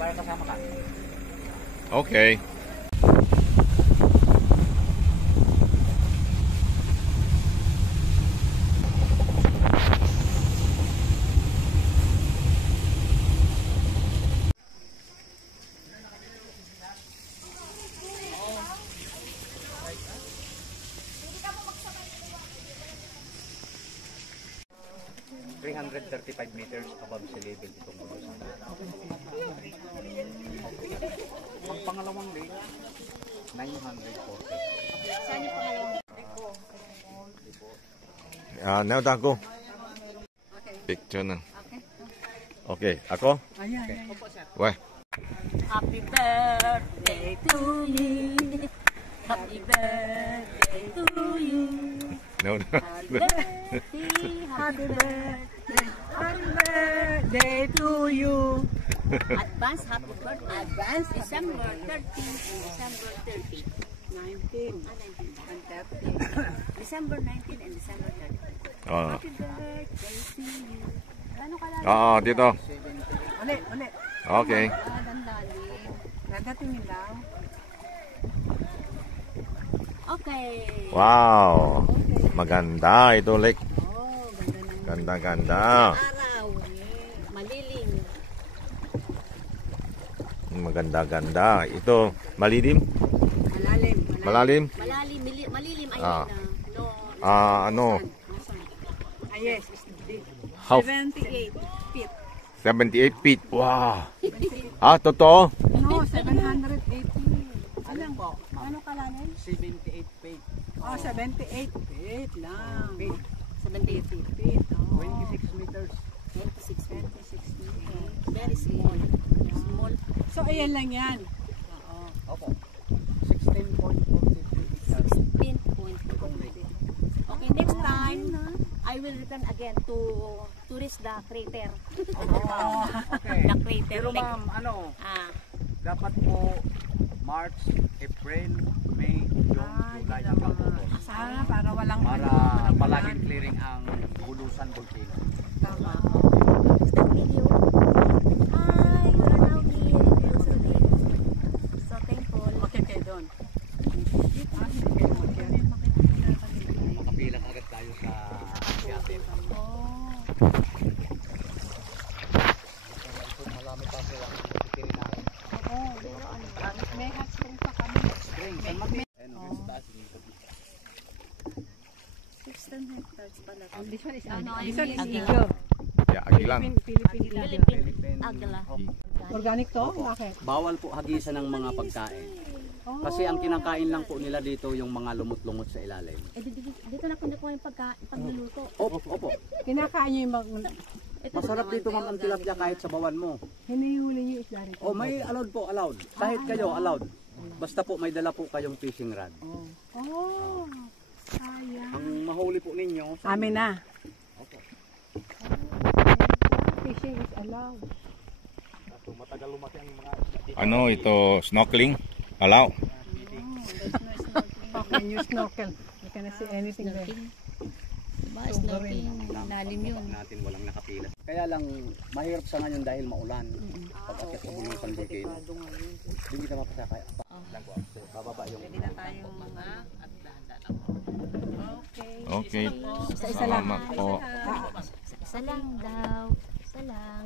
para kasama ka. Okay. meters above sea level itong Bulusan. Ang pangalawang lake, 940. Saan yung pangalawang lake? Neoda, go. Picture na. Okay, ako? Ayan. Weh. Happy birthday to me. Happy birthday to you. No. Happy birthday to you. Advance happy birthday. Advance December 30 and December 30. 19 and 30. December 19 and December 30. Happy birthday to you. Ano ka lang? Dito. Ulit. Okay. Dandali. Nagatingin lang. Okay. Wow. Okay. Maganda ito, lake. Oh, ganda ng Ganda. araw. Malilim. Maganda. Ito, malilim? Malalim. Malalim? Malilim ay ano? Yes, How? 78 feet. 78 feet. Wow. Totoo? No, 780. Alam po. Ano kalanin? 78 feet. 78 feet lang. 78 feet. 26 meters. 26 meters. Very small. So, ayan lang yan. Opo. 16.40 feet. 16.40. Okay, next time, I will return again to tourist the crater. Okay. The crater. Pero ma'am, dapat po March, April, May, June, July hanggang August. Para walang para palaging clearing ang Bulusan volcano. Tama. Is that video? Hi, we are now here in Bulusan Lake. So thankful. Okay, kayo doon. Makapilang agad tayo sa Seattle. Malami pa silang veterinary. May hot spring pa kami. Hectares pala. This one is Agila. Yeah, Agilan. Philippine Agila. Organic to? Bakit? Bawal po hagisan ng mga pagkain. Kasi ang kinakain lang po nila dito yung mga lumot-lumot sa ilalim. Dito na kinukuha yung pagluluto. Opo. Kinakain niyo yung Masarap dito ma'am ang tilapia kahit sa bawan mo. hinihuli niyo isda rin. May allowed po, allowed. Kahit kayo, allowed. Basta po may dala po kayong fishing rod. Sayang. Ang mahuli po ninyo. Amin na. Opo. Fishing is allowed. Matagal lumaki ang mga Ano ito, snorkeling? Allow? When you snorkel, you cannot see anything there. Diba, snorkeling, lalim yun. natin walang nakapilas. Kaya lang mahirap sa ngayon dahil maulan. Pag-akit sa Bulusan volcano. Hindi kita mapasakay. Bababa yung Pwede na tayong mga at dahan-dahan ako. Okay. Isa lang. Salamat po. Isa lang daw. Isa lang.